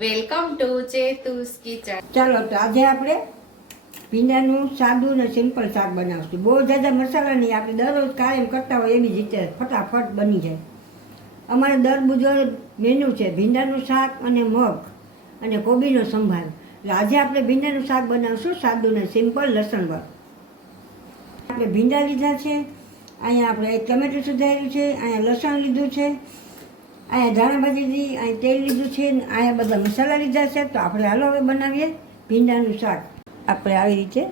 Welcome to ચેતુસ kitchen. ચાલો, તો આજે આપણે ભીંડાનું સાદું ને સિમ્પલ શાક બનાવશું. બહુ જાજા મસાલા નહીં, આપણે દરરોજ કાયમ કરતા હોય એવી રીતે ફટાફટ બની જાય. અમારે દર બુધવારે મેનુ છે ભીંડાનું શાક અને મગ અને કોબીનો સંભાર. એટલે આજે આપણે ભીંડાનું શાક બનાવશું સાદું ને સિમ્પલ લસણવાળું આપણે ભીંડા લીધા છે, અહીંયા આપણે ટમેટું સુધાર્યું છે, અહીંયા લસણ લીધું છે અહીંયા ધાણા ભાજી અહીંયા તેલ લીધું છે અહીંયા બધા મસાલા લીધા છે, તો આપણે હાલો હવે બનાવીએ ભીંડાનું શાક. આપણે આવી રીતે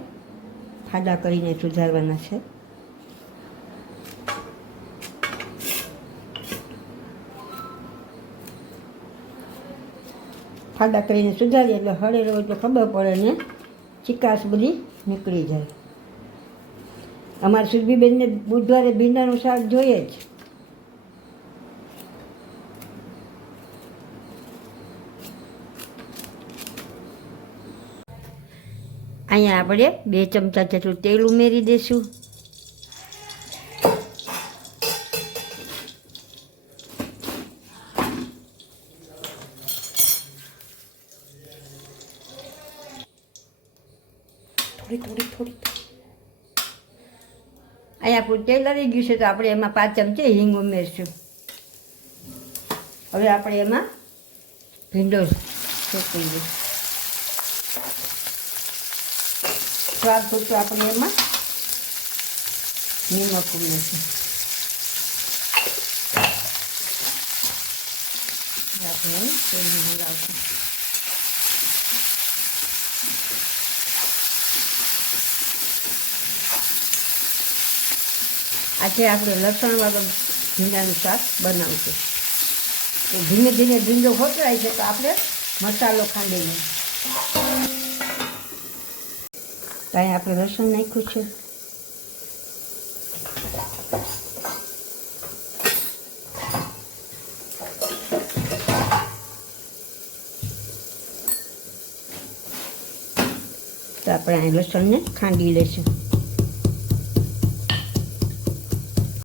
ફાડા કરીને સુધારવાના છે. ફાડા કરીને સુધારીએ એટલે હળેરો એટલે ખબર પડે ને ચિકાસ બધી નીકળી જાય. અમારે સુરભીબેનને બુધવારે ભીંડાનું શાક જોઈએ જ. અહીંયા આપણે બે ચમચા જેટલું તેલ ઉમેરી દઈશું થોડી થોડી થોડી. અહીંયા આપણું તેલ લડી ગયું છે તો આપણે એમાં પાંચ ચમચી હિંગ ઉમેરશું. હવે આપણે એમાં ભીંડો શેકી દઈશું સ્વાદ પૂરતું આપણે એમાં નિમક ઉમેરશું. આપણે તેલમાં આજે આપણે લસણવાળું ભીંડાનું શાક બનાવશું. ધીમે ધીમે ભીંડો ખોતરાય છે તો આપણે મસાલો ખાંડી ત્યાં આપણે લસણ નાખ્યું છે તો આપણે અહીં લસણને ખાંડી લઈશું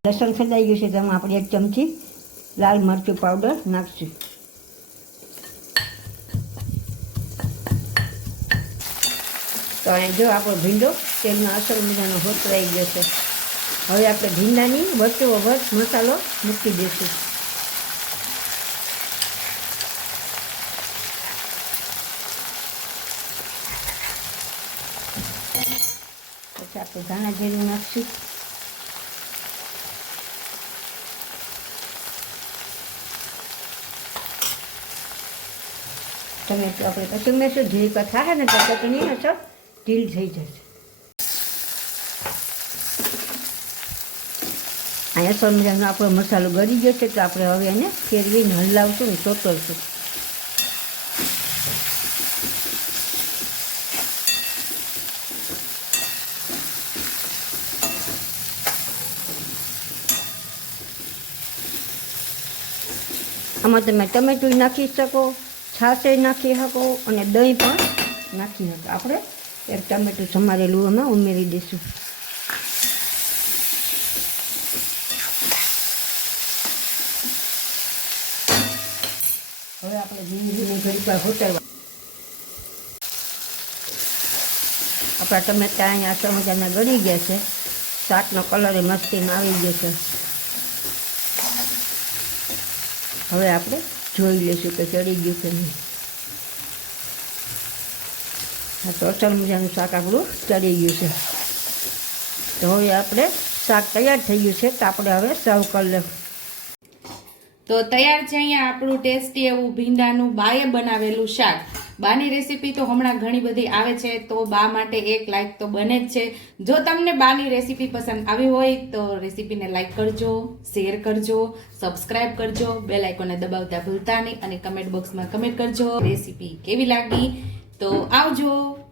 લસણ ખડાઈ ગયું છે તેમાં આપણે એક ચમચી લાલ મરચું પાવડર નાખશું તો અહીં જો આપણો ભીંડો તેલમાં અસર મજાનો હોતરાઈ ગયો છે. હવે આપણે ભીંડાની વચ્ચોવચ મસાલો મૂકી દઈશું. પછી આપણે ધાણા જીરું નાખશું. તમે આપણે પછી શું ધીરી કથા થાય ને, તો ચટણી અસર ઢીલ થઈ જશે અહીંયા અસર મજાનો આપણો મસાલો ગળી ગયો છે, તો આપણે હવે એને ફેરવીને હલાવશું ને ચોતરશું. આમાં તમે ટમેટું નાખી શકો છાશે નાખી શકો અને દહીં પણ નાખી શકો. આપણે ટમેટું સમારેલું એમાં ઉમેરી દઈશું હવે આપણે ધીમે ધીમે ઘડી પર આપણા ટમેટા અહીંયા સમજાના ગળી ગયા છે. શાકનો કલર એ મસ્તીમાં આવી ગયો છે. હવે આપણે જોઈ લઈશું કે ચડી ગયું કે નહીં. તો અસલ મજાનું શાક આપણું ચડી ગયું છે. તો હવે આપણે શાક તૈયાર થઈ ગયું છે, તો આપણે હવે સર્વ કરી લઈશું તો તૈયાર છે અહીંયા આપણું ટેસ્ટી એવું ભીંડાનું બાએ બનાવેલું શાક. બાની રેસીપી તો હમણાં ઘણી બધી આવે છે, તો બા માટે એક લાઈક તો બને જ છે. જો તમને બાની રેસીપી પસંદ આવી હોય, તો રેસીપીને લાઈક કરજો શેર કરજો સબસ્ક્રાઇબ કરજો બેલ આઇકોને દબાવતા ભૂલતા નહીં, અને કમેન્ટ બોક્સમાં કમેન્ટ કરજો. રેસીપી કેવી લાગી? તો આવજો.